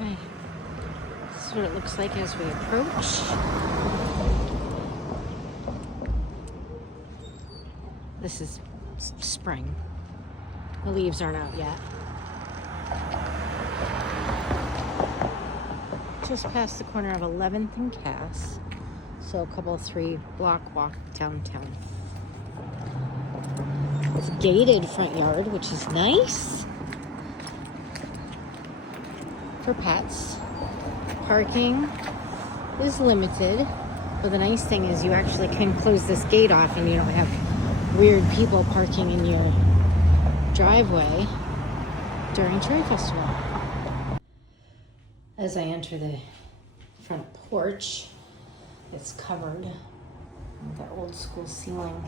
Okay, this is what it looks like as we approach. This is spring. The leaves aren't out yet. Just past the corner of 11th and Cass. So a couple of 3-block walk downtown. It's a gated front yard, which is nice for pets. Parking is limited, but the nice thing is you actually can close this gate off and you don't have weird people parking in your driveway during Cherry Festival. As I enter the front porch, it's covered with that old school ceiling.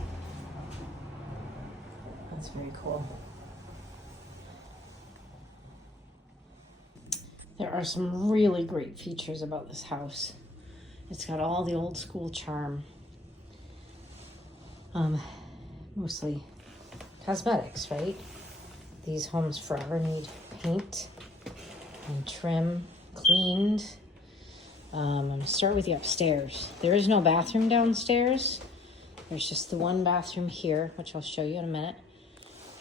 That's very cool. There are some really great features about this house. It's got all the old school charm. Mostly cosmetics, right? These homes forever need paint and trim, cleaned. I'm gonna start with the upstairs. There is no bathroom downstairs. There's just the one bathroom here, which I'll show you in a minute.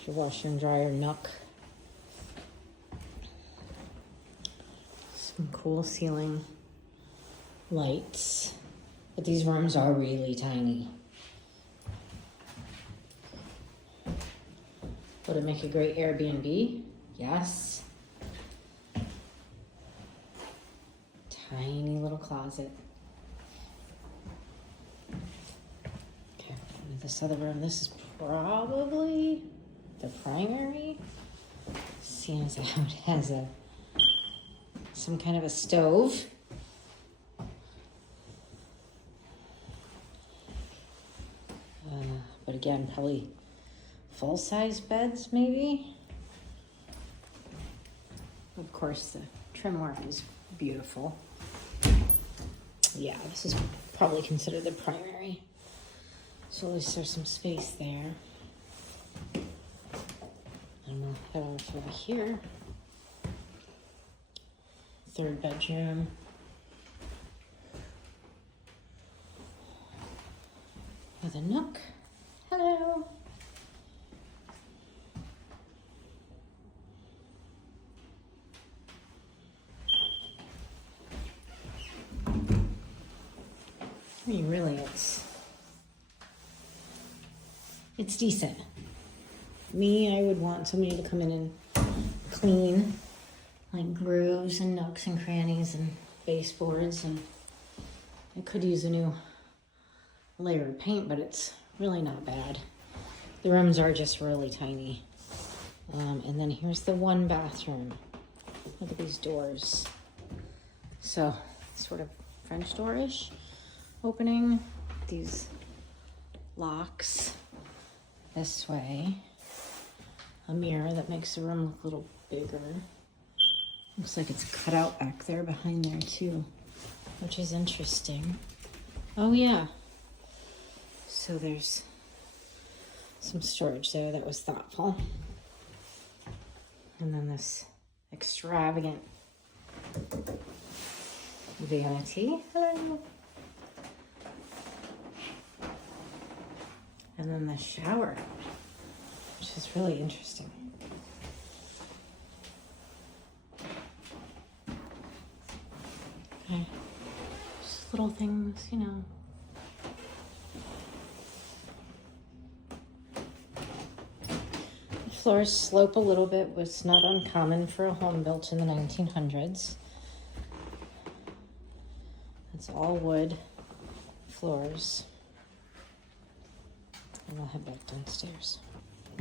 Your washer and dryer nook. Some cool ceiling lights. But these rooms are really tiny. Would it make a great Airbnb? Yes. Tiny little closet. Okay, this other room. This is probably the primary. Seeing as how it has some kind of a stove. But again, probably full-size beds, maybe. Of course, the trim work is beautiful. Yeah, this is probably considered the primary. So at least there's some space there. And we'll head over here. Third bedroom. With a nook. Hello. I mean, really, it's decent. Me, I would want somebody to come in and clean, like grooves and nooks and crannies and baseboards, and I could use a new layer of paint, but it's really not bad. The rooms are just really tiny. And then here's the one bathroom. Look at these doors. So, sort of French door-ish opening. These locks this way. A mirror that makes the room look a little bigger. Looks like it's cut out back there behind there too, which is interesting. Oh yeah. So there's some storage there that was thoughtful. And then this extravagant vanity. Hello. And then the shower, which is really interesting. Okay, just little things, you know. The floors slope a little bit, which is not uncommon for a home built in the 1900s. It's all wood floors. And I'll head back downstairs.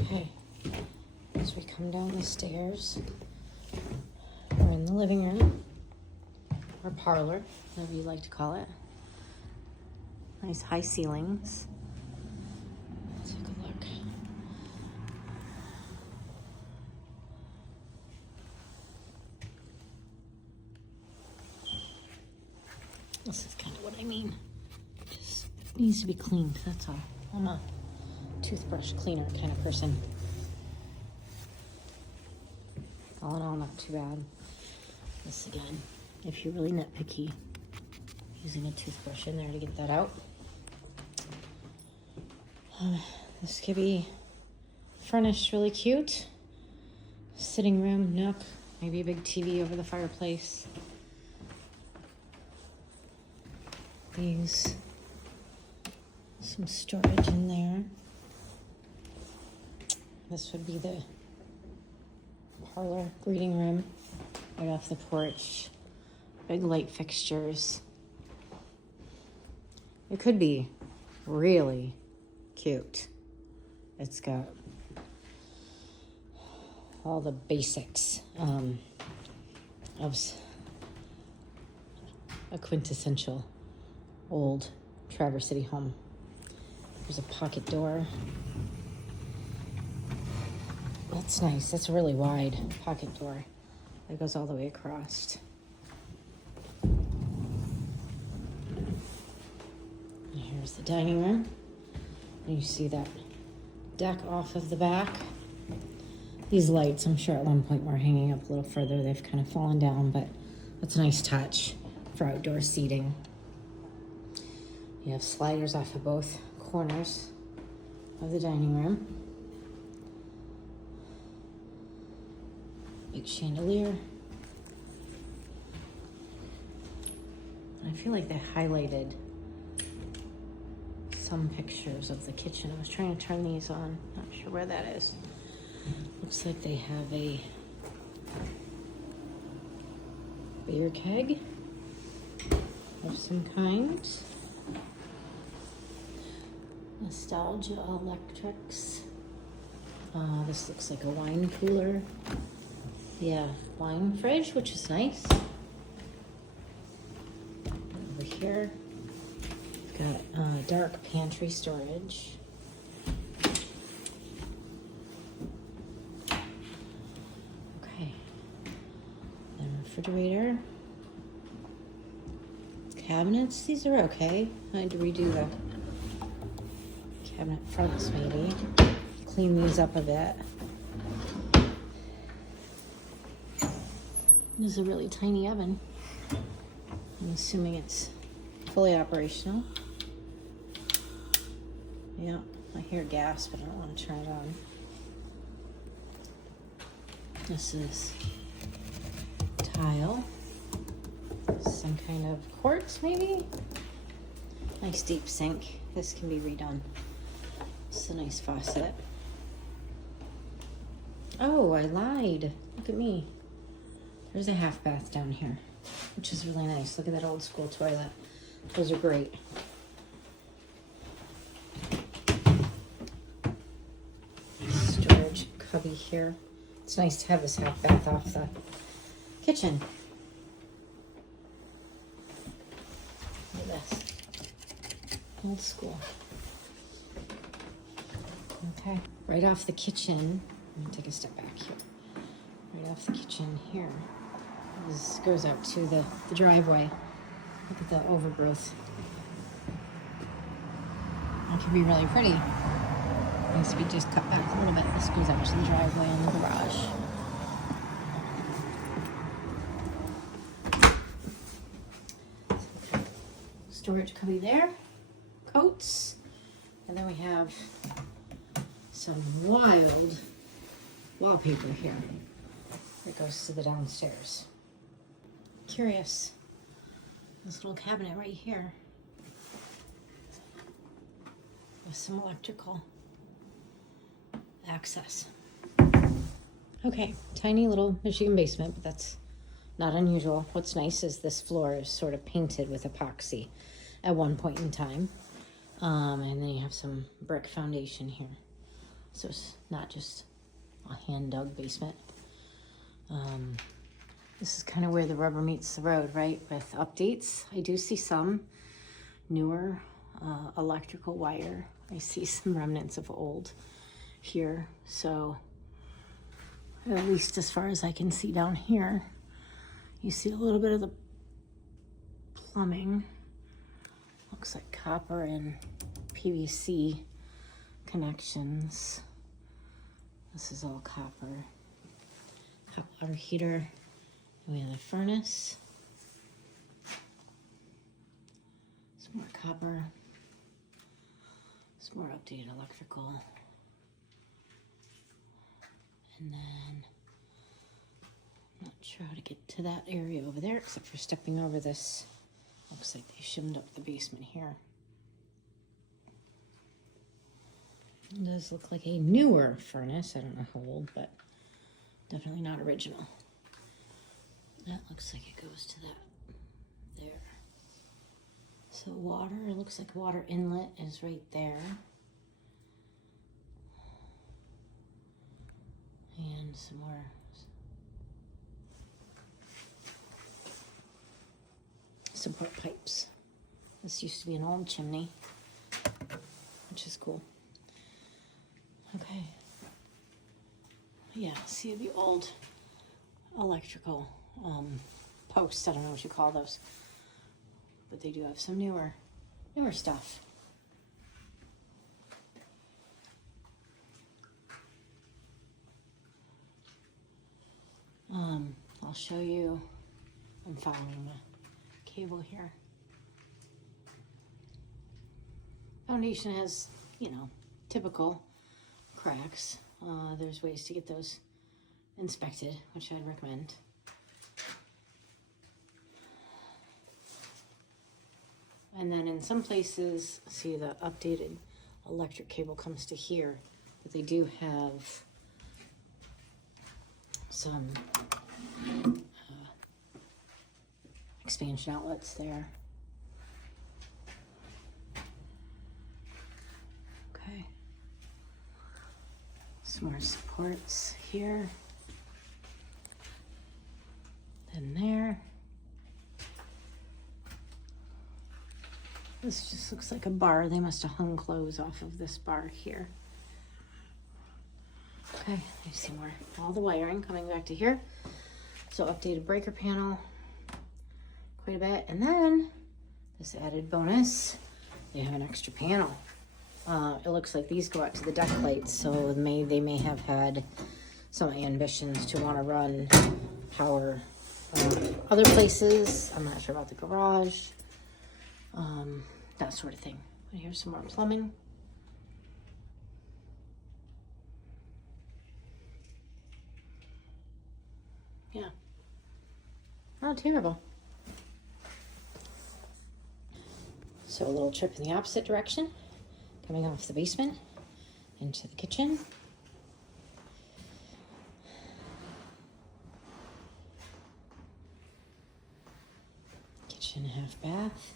Okay, as we come down the stairs, we're in the living room, or parlor, whatever you like to call it. Nice high ceilings. Let's take a look. This is kind of what I mean. Just needs to be cleaned, that's all. I'm a toothbrush cleaner kind of person. All in all, not too bad. This again, if you're really nitpicky, using a toothbrush in there to get that out. This could be furnished really cute. Sitting room, nook, maybe a big TV over the fireplace. These, some storage in there. This would be the parlor reading room, right off the porch. Big light fixtures. It could be really cute. It's got all the basics of a quintessential old Traverse City home. There's a pocket door. That's nice. That's a really wide pocket door that goes all the way across. And here's the dining room. And you see that deck off of the back. These lights, I'm sure at one point were hanging up a little further. They've kind of fallen down, but that's a nice touch for outdoor seating. You have sliders off of both corners of the dining room. Big chandelier. I feel like they highlighted some pictures of the kitchen. I was trying to turn these on. Not sure where that is. Looks like they have a beer keg of some kind. Nostalgia Electrics. This looks like a wine cooler. Yeah, wine fridge, which is nice. Over here, we've got dark pantry storage. Okay, then refrigerator. Cabinets, these are okay. I had to redo the cabinet fronts maybe. Clean these up a bit. This is a really tiny oven. I'm assuming it's fully operational. Yeah, I hear gas, but I don't want to turn it on. This is tile. Some kind of quartz, maybe? Nice deep sink. This can be redone. It's a nice faucet. Oh, I lied. Look at me. There's a half bath down here, which is really nice. Look at that old school toilet. Those are great. Storage cubby here. It's nice to have this half bath off the kitchen. Look at this. Old school. Okay, right off the kitchen. I'm gonna take a step back here. Right off the kitchen here. This goes out to the driveway. Look at the overgrowth. That could be really pretty. Needs to be just cut back a little bit. This goes out to the driveway and the garage. Okay. Storage cubby there. Coats. And then we have some wild wallpaper here. It goes to the downstairs. Curious. This little cabinet right here with some electrical access. Okay, tiny little Michigan basement, but that's not unusual. What's nice is this floor is sort of painted with epoxy at one point in time. And then you have some brick foundation here. So it's not just a hand-dug basement. This is kind of where the rubber meets the road, right? With updates. I do see some newer electrical wire. I see some remnants of old here. So at least as far as I can see down here, you see a little bit of the plumbing. Looks like copper and PVC connections. This is all copper. Hot water heater We have the furnace. Some more copper. Some more updated electrical. And then, I'm not sure how to get to that area over there except for stepping over this. Looks like they shimmed up the basement here. It does look like a newer furnace. I don't know how old, but definitely not original. That looks like it goes to that there. So water, it looks like water inlet is right there. And some more support pipes. This used to be an old chimney, which is cool. Okay. Yeah, see the old electrical posts. I don't know what you call those, but they do have some newer stuff. I'll show you. I'm following the cable here. Foundation has, you know, typical cracks. There's ways to get those inspected, which I'd recommend. And then in some places, see the updated electric cable comes to here, but they do have some expansion outlets there. Okay. Some more supports here. Then there. This just looks like a bar. They must have hung clothes off of this bar here. Okay, I see more. All the wiring coming back to here. So updated breaker panel, quite a bit. And then this added bonus, they have an extra panel. It looks like these go out to the deck plates, so they may have had some ambitions to want to run power other places. I'm not sure about the garage, that sort of thing. But here's some more plumbing. Yeah, not terrible. So a little trip in the opposite direction, coming off the basement into the kitchen. Kitchen half bath.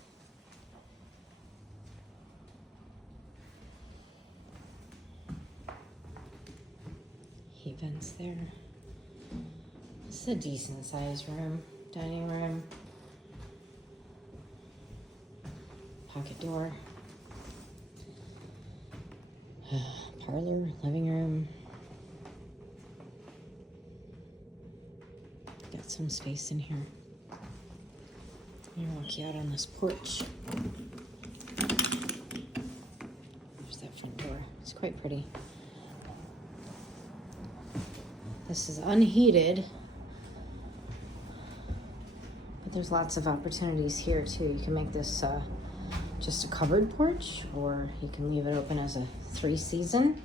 Heat vents there. It's a decent sized room, dining room, pocket door, parlor, living room. Got some space in here. I'm gonna walk you out on this porch. There's that front door. It's quite pretty. This is unheated. There's lots of opportunities here too. You can make this just a covered porch, or you can leave it open as a 3-season.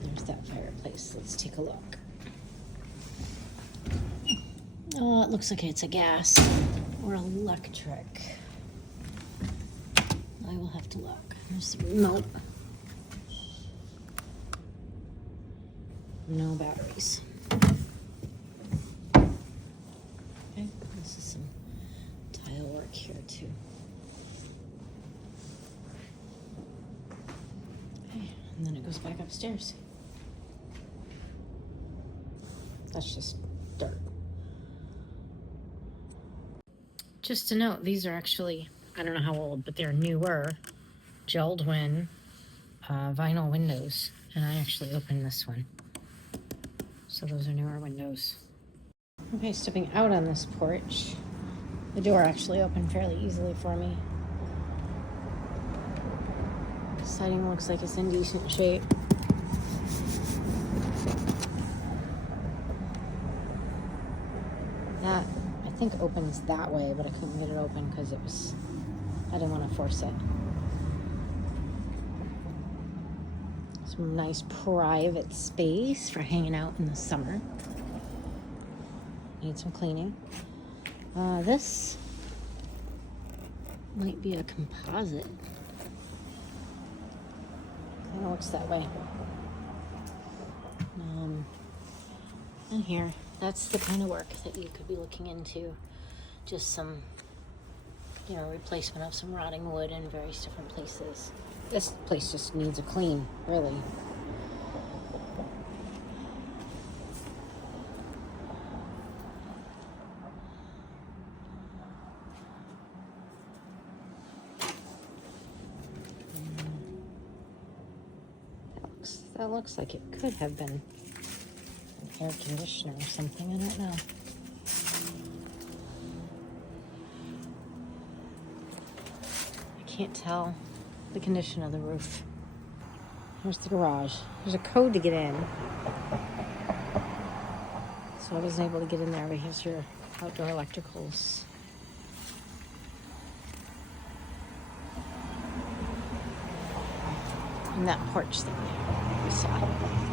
There's that fireplace. Let's take a look. Oh, it looks like it's a gas or electric. I will have to look. There's the remote. No batteries. Okay, this is some tile work here too. Okay, and then it goes back upstairs. That's just dirt. Just to note, these are actually, I don't know how old, but they're newer Jeld-Wen vinyl windows. And I actually opened this one. So those are newer windows. Okay, stepping out on this porch. The door actually opened fairly easily for me. Siding looks like it's in decent shape. That, I think, opens that way, but I couldn't get it open because I didn't want to force it. Some nice private space for hanging out in the summer. Need some cleaning. This might be a composite. Kind of looks that way. And here, that's the kind of work that you could be looking into. Just some, replacement of some rotting wood in various different places. This place just needs a clean, really. That looks like it could have been an air conditioner or something. I don't know. I can't tell the condition of the roof. Here's the garage. There's a code to get in. So I wasn't able to get in there, but here's your outdoor electricals. And that porch thing there we saw.